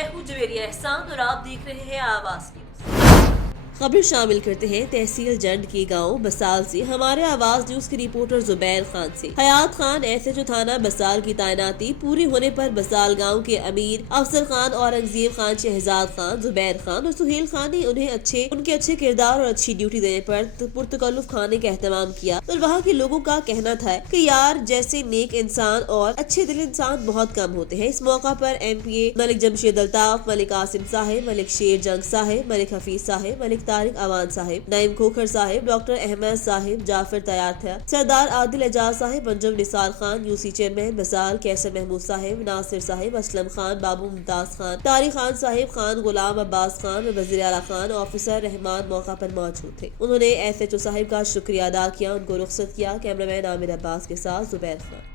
मैं हूँ जवेरिया एहसान और आप देख रहे हैं आवाज न्यूज। खबर शामिल करते हैं तहसील जंड के गांव बसाल से हमारे आवाज न्यूज के रिपोर्टर जुबैर खान से। हयात खान एसएचओ थाना बसाल की तैनाती पूरी होने पर बसाल गांव के अमीर अफसर खान, औरंगजेब खान, शहजाद खान, जुबैर खान और सुहेल खान ने उनके अच्छे किरदार और अच्छी ड्यूटी देने पर पुरतकल्लुफ खाने का एहतमाम किया। और वहाँ के लोगों का कहना था कि यार जैसे नेक इंसान और अच्छे दिल इंसान बहुत कम होते हैं। इस मौका पर MPA मलिक जमशेद अल्ताफ, मलिक आसिम साहिब, मलिक शेर जंग साहिब, मलिक हफीज साहिब, मलिक तारिक अवान साहिब, नईम खोखर साहिब, डॉक्टर अहमद साहिब, जाफर तैयार था, सरदार आदिल एजाज साहिब, अंजुम निसार खान, UC चेयरमैन बसाल कैसर महमूद साहिब, नासिर साहिब, असलम खान, बाबू मुमताज खान, तारिक खान साहिब, खान गुलाम अब्बास खान और वजीर आला खान, ऑफिसर रहमान मौका पर मौजूद थे। उन्होंने SHO साहिब का शुक्रिया अदा किया, उनको रुखसत किया। कैमरामैन आमिर अब्बास के साथ जुबैर खान।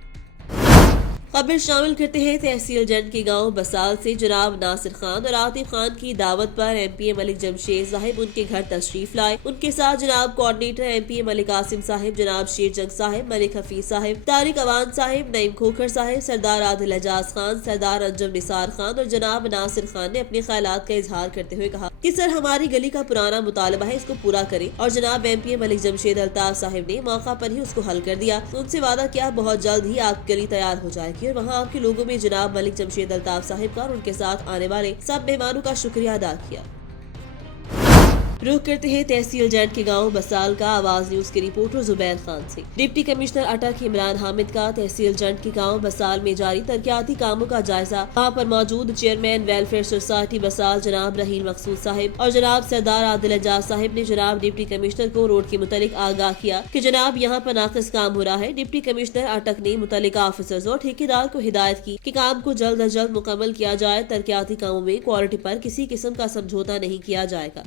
खबर शामिल करते हैं तहसील जंड के गांव बसाल से जनाब नासिर खान और आतिफ खान की दावत पर MPA मलिक जमशेद साहिब उनके घर तशरीफ लाए। उनके साथ जनाब कोऑर्डिनेटर MPA मलिक आसिम साहिब, जनाब शेर जंग साहिब, मलिक हफीज साहिब, तारिक अवान साहिब, नईम खोखर साहिब, सरदार आदिल एजाज खान, सरदार अंजुम निसार खान और जनाब नासिर खान ने अपने ख्यालात का इजहार करते हुए कहा कि सर हमारी गली का पुराना मुतालबा है, इसको पूरा करें। और जनाब MPA मलिक जमशेद अल्ताफ साहिब ने मौका पर ही उसको हल कर दिया। उनसे वादा किया बहुत जल्द ही आपकी गली तैयार हो जाएगी। और वहाँ आपके लोगों में जनाब मलिक जमशेद अल्ताफ साहिब का और उनके साथ आने वाले सब मेहमानों का शुक्रिया अदा किया। रुख करते हैं तहसील जंड के गांव बसाल का आवाज न्यूज के रिपोर्टर जुबैर खान से। डिप्टी कमिश्नर अटक इमरान हामिद का तहसील जंड के गांव बसाल में जारी तरक्याती कामों का जायजा। वहां पर मौजूद चेयरमैन वेलफेयर सोसाइटी बसाल जनाब रहील मकसूद साहिब और जनाब सरदार आदिल एजाज साहिब ने जनाब डिप्टी कमिश्नर को रोड के मुतालिक आगाह किया कि जनाब यहाँ पर नाकिस काम हो रहा है। डिप्टी कमिश्नर अटक ने मुतल्लिका ऑफिसर्स और ठेकेदार को हिदायत की कि काम को जल्द अज जल्द मुकम्मल किया जाए। तरक्याती कामों में क्वालिटी पर किसी किस्म का समझौता नहीं किया जाएगा।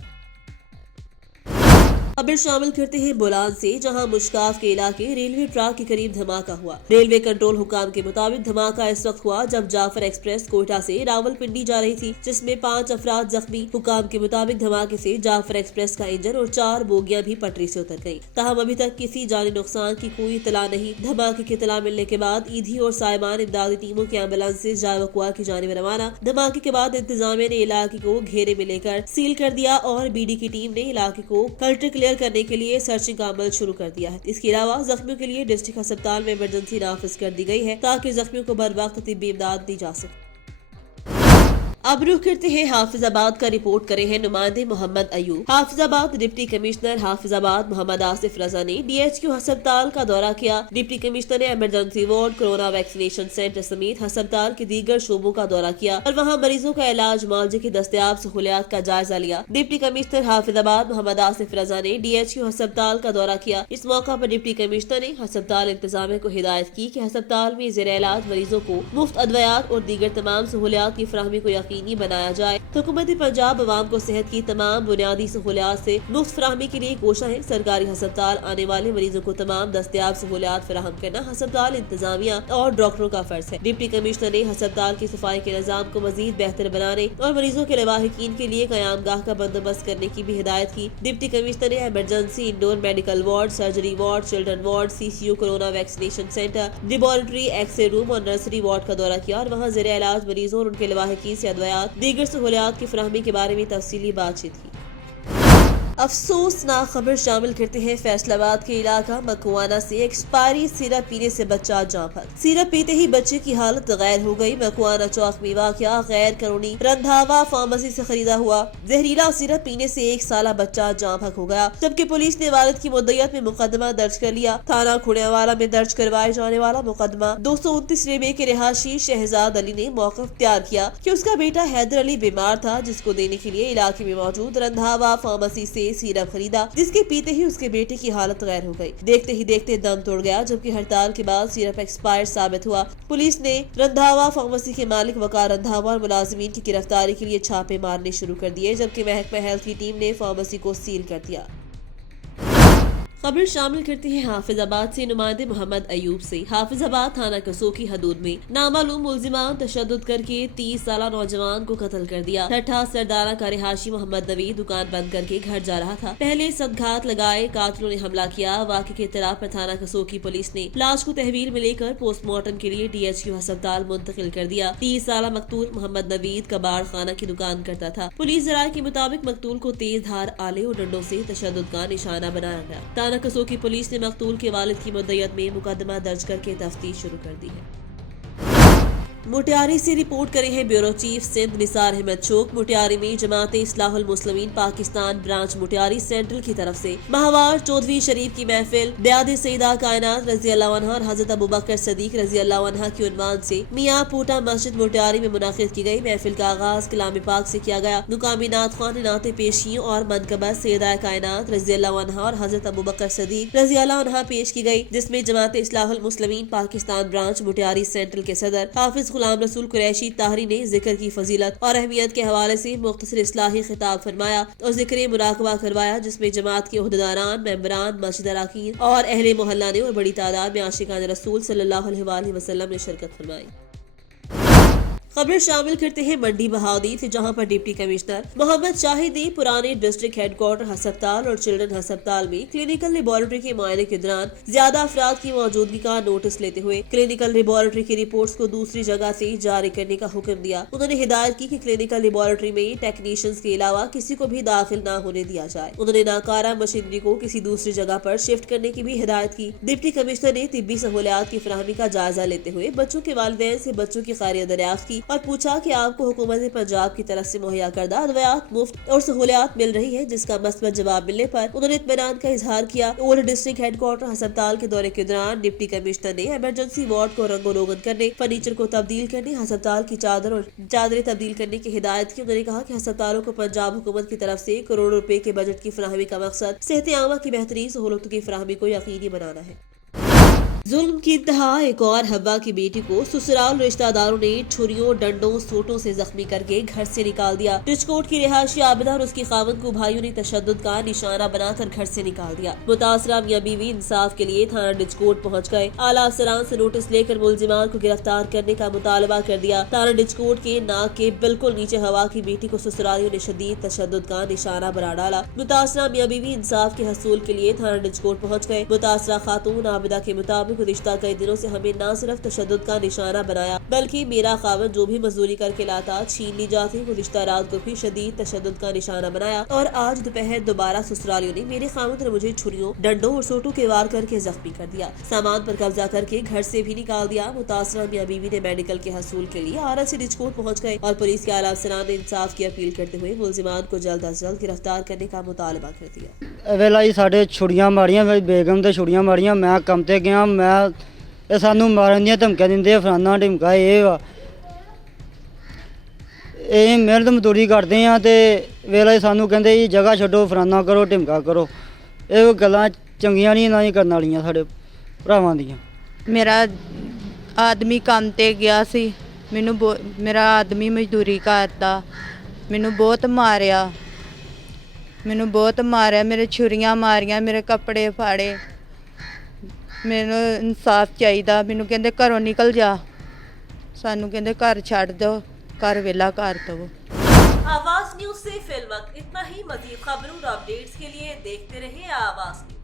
खबर शामिल करते हैं बोलान से, जहां मुश्काफ के इलाके रेलवे ट्रैक के करीब धमाका हुआ। रेलवे कंट्रोल हुकाम के मुताबिक धमाका इस वक्त हुआ जब जाफर एक्सप्रेस कोयटा से रावलपिंडी जा रही थी, जिसमें 5 अफराद जख्मी। हुकाम के मुताबिक धमाके से जाफर एक्सप्रेस का इंजन और 4 बोगियां भी पटरी से उतर गयी। ताहम अभी तक किसी जानी नुकसान की कोई इतला नहीं। धमाके की इतला मिलने के बाद ईदी और साइबान इमदादी टीमों के एम्बुलेंस से जावकुआ की जानिब रवाना। धमाके के बाद इंतजामिया ने इलाके को घेरे में लेकर सील कर दिया और BD की टीम ने इलाके को क्लियर करने के लिए सर्चिंग का अमल शुरू कर दिया है। इसके अलावा जख्मियों के लिए डिस्ट्रिक्ट अस्पताल में इमरजेंसी नाफिज कर दी गई है ताकि जख्मियों को बर वक्त तिब्बी इमदाद दी जा सके। अब रुख करते हैं हाफिजाबाद का। रिपोर्ट करे हैं नुमाइंदे मोहम्मद अयूब। हाफिजाबाद डिप्टी कमिश्नर हाफिजाबाद मोहम्मद आसिफ रजा ने DHQ अस्पताल का दौरा किया। डिप्टी कमिश्नर ने emergency ward, corona vaccination centre समेत अस्पताल के दीगर शोबों का दौरा किया और वहां मरीजों का इलाज, मुआवजे की दस्तयाब सहूलियात का जायजा लिया। डिप्टी कमिश्नर हाफिजाबाद मोहम्मद आसिफ रजा ने DHQ अस्पताल का दौरा किया। इस मौका पर डिप्टी कमिश्नर ने अस्पताल इंतजामिया को हिदायत की कि अस्पताल में ज़ेर इलाज मरीजों को मुफ्त अदवियात और दीगर तमाम सहूलियात की फराहमी को यकीनी बनाया जाए। हुकूमत पंजाब अवाम को सेहत की तमाम बुनियादी सहूलियात से मुफ्त फराहमी के लिए कोशा है। सरकारी अस्पताल आने वाले मरीजों को तमाम दस्तयाब सहूलियात फराहम करना अस्पताल इंतजामिया और डॉक्टरों का फर्ज है। डिप्टी कमिश्नर ने अस्पताल की सफाई के निजाम को मजीद बेहतर बनाने और मरीजों के लवाहिकीन के लिए कयामगाह का बंदोबस्त करने की भी हिदायत की। डिप्टी कमिश्नर ने emergency, indoor medical ward, surgery ward, children ward, CCU, corona vaccination centre, laboratory, x-ray room और नर्सरी वार्ड का दौरा किया और वहाँ ज़ेर इलाज मरीजों और उनके लवाहिकीन से अदवियात, दीगर सहूलियात की फराहमी के बारे में तफसीली बातचीत की। अफसोसनाक खबर शामिल करते हैं फैसलाबाद के इलाका मकुआना से। एक्सपायरी सिरप पीने से बच्चा जाँ बहक। सिरप पीते ही बच्चे की हालत गैर हो गई। मकुआना चौक में वाक़या गैर कानूनी रंधावा फार्मेसी से खरीदा हुआ जहरीला सिरप पीने से 1 साला बच्चा जाँ बहक हो गया, जबकि पुलिस ने वालिद की मुद्दत में मुकदमा दर्ज कर लिया। थाना खुड़ियावाला में दर्ज करवाए जाने वाला मुकदमा 229 रेबे के रिहायशी शहजाद अली ने मौक़िफ़ इख्तियार किया कि उसका बेटा हैदर अली बीमार था, जिसको देने के लिए इलाके में मौजूद रंधावा फार्मेसी से सिरप खरीदा, जिसके पीते ही उसके बेटे की हालत गैर हो गई। देखते ही देखते दम तोड़ गया, जबकि हड़ताल के बाद सिरप एक्सपायर साबित हुआ। पुलिस ने रंधावा फार्मेसी के मालिक वकार रंधावा और मुलाजिमीन की गिरफ्तारी के लिए छापे मारने शुरू कर दिए, जबकि महकमा हेल्थ की टीम ने फार्मेसी को सील कर दिया। खबर शामिल करती है हाफिजाबाद से नुमाइंदे मोहम्मद अयूब से। हाफिजाबाद थाना कसो की हदूद में नामालूम मुलजिमान तशद्दुद करके 30 साल नौजवान को कत्ल कर दिया। ठट्ठा सरदारा का रिहाशी मोहम्मद नवीद दुकान बंद करके घर जा रहा था। पहले सदघात लगाए कातिलों ने हमला किया। वाक़े की इत्तला पर थाना कसो की पुलिस ने लाश को तहवील में लेकर पोस्टमार्टम के लिए DHQ अस्पताल मुंतकिल कर दिया। 30 साल मकतूल मोहम्मद नवीद कबाड़ खाना की दुकान करता था। पुलिस जराये के मुताबिक मकतूल को तेज धार आले और डंडों से तशद्दुद का निशाना बनाया गया। थाना कसो की पुलिस ने मकतूल के वालिद की मुद्दत में मुकदमा दर्ज करके तफ्तीश शुरू कर दी है। मोटियारी से रिपोर्ट करे हैं ब्यूरो चीफ सिंध निसार अहमद शोक। मोटियारी में जमाते इस्लाहुल मुस्लिमीन पाकिस्तान ब्रांच मोटियारी सेंट्रल की तरफ से माहवार चौधरी शरीफ की महफिल ब्याद सईदा कायनात रजी अल्लाह अन्हा और हजरत अबू बकर सदीक रजी अल्लाह अन्हा के उन्वान से मियाँ पोटा मस्जिद मोटियारी में मुनाकिद की गई। महफिल का आगाज कलाम पाक से किया गया। मुकामी नात खान ने नाते पेशियों और मनकबत सईदा कायनात रजी अल्लाह अन्हा और हजरत अबू बकर सदीक रजी अल्लाह अन्हा पेश की गई, जिसमें जमाते इस्लाहुल मुस्लिमीन पाकिस्तान ब्रांच मोटियारी सेंट्रल के सदर हाफिज गुलाम रसूल कुरैशी ताहरी ने जिक्र की फजीलत और अहमियत के हवाले से मुख्तसर इस्लाही खिताब फरमाया और जिक्र मुराकबा करवाया, जिसमें जमात के उहदेदारान, मेंबरान, मस्जिद अराकीन और अहले मोहल्ला ने और बड़ी तादाद में आशिकान रसूल सल्लल्लाहु अलैहि वसल्लम ने शिरकत फरमाई। खबरें शामिल करते हैं मंडी बहादी से, जहां पर डिप्टी कमिश्नर मोहम्मद शाहिद ने पुराने डिस्ट्रिक्ट हेडक्वार्टर अस्पताल और चिल्ड्रन अस्पताल में क्लिनिकल लेबोरेटरी के मुआयने के दौरान ज्यादा अफराद की मौजूदगी का नोटिस लेते हुए क्लिनिकल लेबोरेटरी की रिपोर्ट्स को दूसरी जगह से जारी करने का हुक्म दिया। उन्होंने हिदायत की कि क्लिनिकल लेबोरेटरी में टेक्नीशियंस के अलावा किसी को भी दाखिल न होने दिया जाए। उन्होंने नाकारा मशीनरी को किसी दूसरी जगह पर शिफ्ट करने की भी हिदायत की। डिप्टी कमिश्नर ने तिब्बी सहूलियात की फराहमी का जायजा लेते हुए बच्चों के वालिदैन से बच्चों की खैरियत दरियाफ्त की और पूछा कि आपको हुकूमत पंजाब की तरफ से मुहैया करदा अद्वियात मुफ्त और सहूलियात मिल रही है, जिसका मस्बत जवाब मिलने पर उन्होंने इत्मीनान का इजहार किया। ओल्ड डिस्ट्रिक्ट हेडक्वार्टर अस्पताल के दौरे के दौरान डिप्टी कमिश्नर ने इमरजेंसी वार्ड को रंगो रोगन करने, फर्नीचर को तब्दील करने, अस्पताल की चादरें तब्दील करने की हिदायत की। उन्होंने कहा कि अस्पतालों को पंजाब हुकूमत की तरफ से करोड़ों रुपए के बजट की फराहमी का मकसद सेहत आमा की बेहतरीन सहूलतों की फराहमी को यकीनी बनाना है। जुल्म की इंतहा, एक और हवा की बेटी को ससुराल रिश्तेदारों ने छुरियों, डंडों, सोटों से जख्मी करके घर से निकाल दिया। टिचकोट की रिहायशी आबिदा और उसकी खावंद को भाइयों ने तशद्दुद का निशाना बनाकर घर से निकाल दिया। मुतासरा मियां बीवी इंसाफ के लिए थाना डिचकोट पहुंच गए। आला अफसरान से नोटिस लेकर मुलजिमान को गिरफ्तार करने का मुतालबा कर दिया। थाना डिचकोट के नाक के बिल्कुल नीचे हवा की बेटी को ससुरालियों ने शदीद तशद्दुद का निशाना बना डाला। मुतासरा मियां बीवी इंसाफ के हसूल के लिए थाना डिचकोट पहुंच गए। मुतासरा खातून आबिदा के मुताबिक गुज़िश्ता कई दिनों से हमें न सिर्फ तशद्दुद का निशाना बनाया, बल्कि मेरा खावंद जो भी मजदूरी करके लाता छीन ली जाती। गुज़िश्ता रात को भी शदीद तशद्दुद का निशाना बनाया और आज दोपहर दोबारा ससुरालियों ने मेरे खावंद ने मुझे छुरियों, डंडों और सोटों के वार करके जख्मी कर दिया। सामान पर कब्जा करके घर से भी निकाल दिया। मुतासरा मियां बीवी ने मेडिकल के हसूल के लिए RS डिचकोट पहुँच गए और पुलिस के आला अफसरान ने इंसाफ की अपील करते हुए मुलजिमान को जल्द अज जल्द गिरफ्तार करने का मुतालबा कर दिया। ਵੇਲਾ ਹੀ ਸਾਡੇ ਛੁਰੀਆਂ ਮਾਰੀਆਂ, ਮੇਰੀ ਬੇਗਮ ਤੇ ਛੁਰੀਆਂ ਮਾਰੀਆਂ। ਮੈਂ ਕੰਮ ਤੇ ਗਿਆ, ਇਹ ਸਾਨੂੰ ਮਾਰਨ ਦੀਆਂ ਧਮਕੀਆਂ ਦਿੰਦੇ ਆ, ਫਲਾਨਾ ਢਿਮਕਾ ਇਹ ਵਾ। ਇਹ ਮਿਹਨਤ ਮਜ਼ਦੂਰੀ ਕਰਦੇ ਆ ਤੇ ਵੇਲਾ ਹੀ ਸਾਨੂੰ ਕਹਿੰਦੇ ਜੀ ਜਗ੍ਹਾ ਛੱਡੋ, ਫਲਾਨਾ ਕਰੋ, ਢਿਮਕਾ ਕਰੋ। ਇਹ ਗੱਲਾਂ ਚੰਗੀਆਂ ਨਹੀਂ ਨਾ ਹੀ ਕਰਨ ਵਾਲੀਆਂ ਸਾਡੇ ਭਰਾਵਾਂ ਦੀਆਂ। ਮੇਰਾ ਆਦਮੀ ਕੰਮ ਤੇ ਗਿਆ ਸੀ, ਮੇਰਾ ਆਦਮੀ ਮਜ਼ਦੂਰੀ ਕਰਦਾ, ਮੈਨੂੰ ਬਹੁਤ ਮਾਰਿਆ, ਮੇਰੇ ਛੁਰੀਆਂ ਮਾਰੀਆਂ, ਮੇਰੇ ਕੱਪੜੇ ਫਾੜੇ। ਮੈਨੂੰ ਇਨਸਾਫ ਚਾਹੀਦਾ। ਮੈਨੂੰ ਕਹਿੰਦੇ ਘਰੋਂ ਨਿਕਲ ਜਾ, ਸਾਨੂੰ ਕਹਿੰਦੇ ਘਰ ਛੱਡ ਦਿਓ, ਘਰ ਵਿਹਲਾ ਕਰ ਦਿਓ। आवाज न्यूज से फिल वक्त इतना ही। मजीद खबरों और अपडेट्स के लिए देखते रहिए आवाज न्यूज।